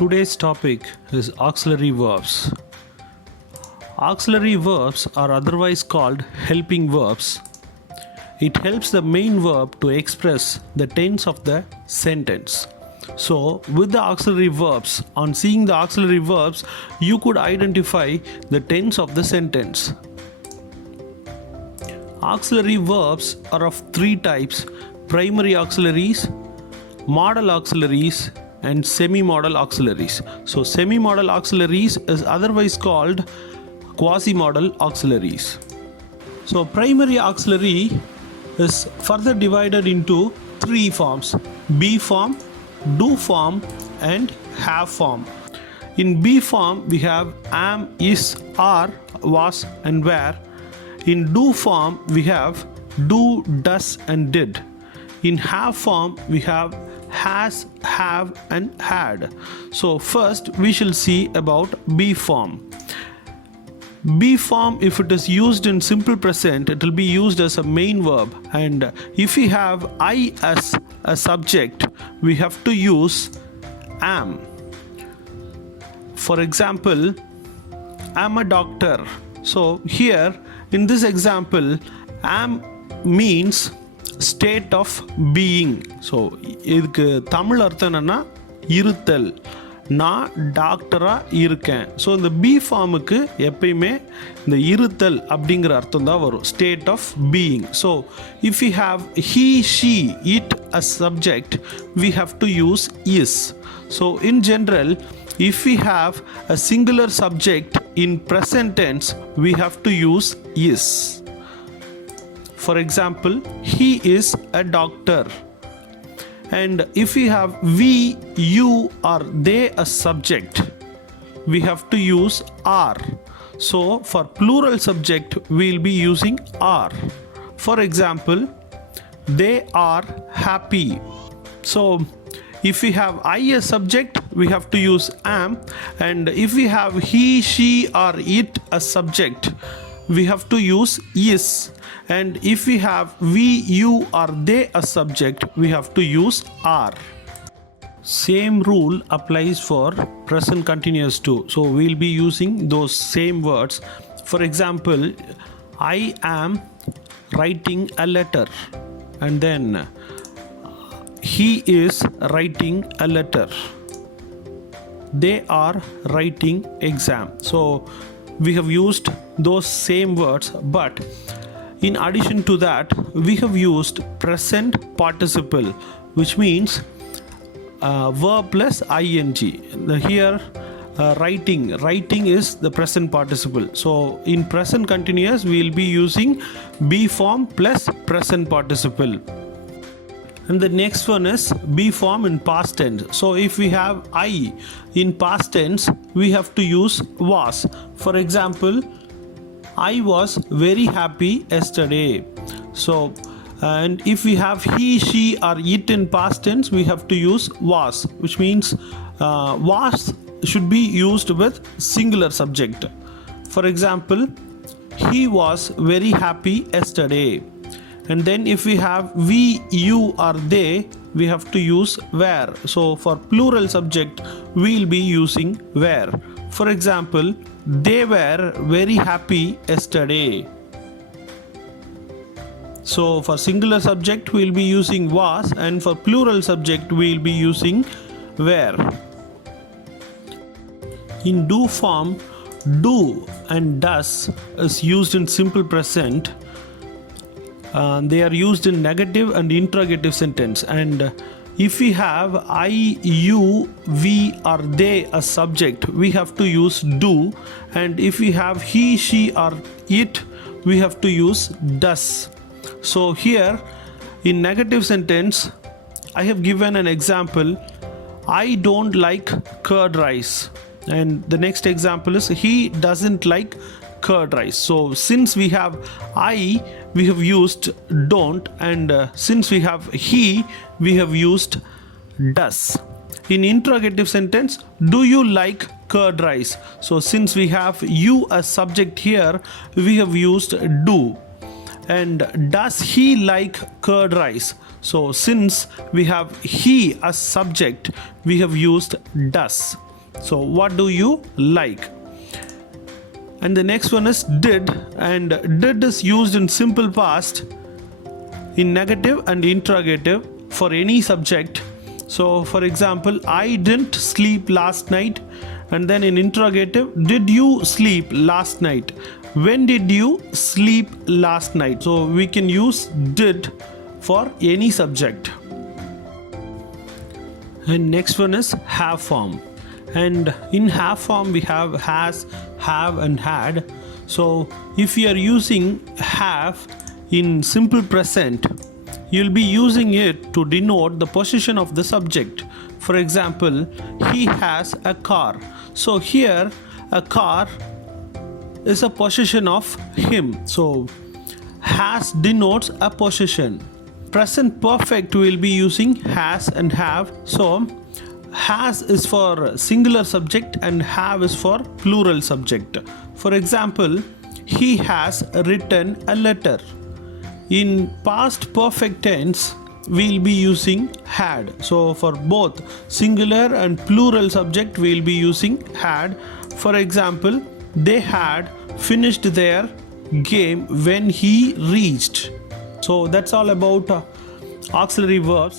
Today's topic is auxiliary verbs. Auxiliary verbs are otherwise called helping verbs. It helps the main verb to express the tense of the sentence. So, with the auxiliary verbs, on seeing the auxiliary verbs, you could identify the tense of the sentence. Auxiliary verbs are of three types: primary auxiliaries, modal auxiliaries, and semi-modal auxiliaries. So semi-modal auxiliaries is otherwise called quasi-modal auxiliaries. So primary auxiliary is further divided into three forms: be form, do form, and have form. In be form we have am, is, are, was, and were. In do form we have do, does, and did. In have form we have has, have, and had. So first we shall see about be form. Be form, if it is used in simple present, it will be used as a main verb, and if we have I as a subject, we have to use am. For example, I'm a doctor. So here in this example, am means state of being. So இதுக்கு தமிழ் அர்த்தம் என்னன்னா இருத்தல். நான் டாக்டரா இருக்கேன். So இந்த B ஃபார்முக்கு எப்பயுமே இந்த இருத்தல் அப்படிங்கிற அர்த்தம் தான் வரும், state of being. So if you have he, she, it as subject, we have to use is. So in general, if we have a singular subject in present tense, we have to use is. For example, he is a doctor. And if we have we, you, or they as subject, we have to use are. So for plural subject, we will be using are. For example, they are happy. So if we have I as subject, we have to use am, and if we have he, she, or it as subject, we have to use is, and if we have we, you, or they as subject, we have to use are. Same rule applies for present continuous too. So we'll be using those same words. For example, I am writing a letter, and then he is writing a letter. They are writing exam. So we have used those same words, but in addition to that, we have used present participle, which means verb plus ing. Here writing is the present participle. So in present continuous, we will be using be form plus present participle. And the next one is be form in past tense. So if we have I in past tense, we have to use was. For example, I was very happy yesterday. So and if we have he, she, or it in past tense, we have to use was, which means was should be used with singular subject. For example, he was very happy yesterday. And then if we have we, you, or they, we have to use were. So for plural subject, we will be using were. For example, they were very happy yesterday. So for singular subject, we will be using was, and for plural subject, we will be using were. In do form, do and does is used in simple present. They are used in negative and interrogative sentence, and if we have I, you, we, or they as subject, we have to use do, and if we have he, she, or it, we have to use does. So here in negative sentence, I have given an example: I don't like curd rice, and the next example is he doesn't like curd rice. So since we have I, we have used don't, and since we have he, we have used does. In interrogative sentence, do you like curd rice? So since we have you as subject here, we have used do. And does he like curd rice? So since we have he as subject, we have used does. So what do you like? And the next one is did, and did is used in simple past, in negative and interrogative for any subject. So for example, I didn't sleep last night, and then in interrogative, did you sleep last night? When did you sleep last night? So we can use did for any subject. And next one is have form, and in have form we have has, have and had. So if you are using have in simple present, you'll be using it to denote the position of the subject. For example, he has a car. So here a car is a possession of him. So has denotes a possession. Present perfect will be using has and have. So has is for singular subject and have is for plural subject. For example, he has written a letter. In past perfect tense, we'll be using had. So for both singular and plural subject, we'll be using had. For example, they had finished their game when he reached. So that's all about auxiliary verbs.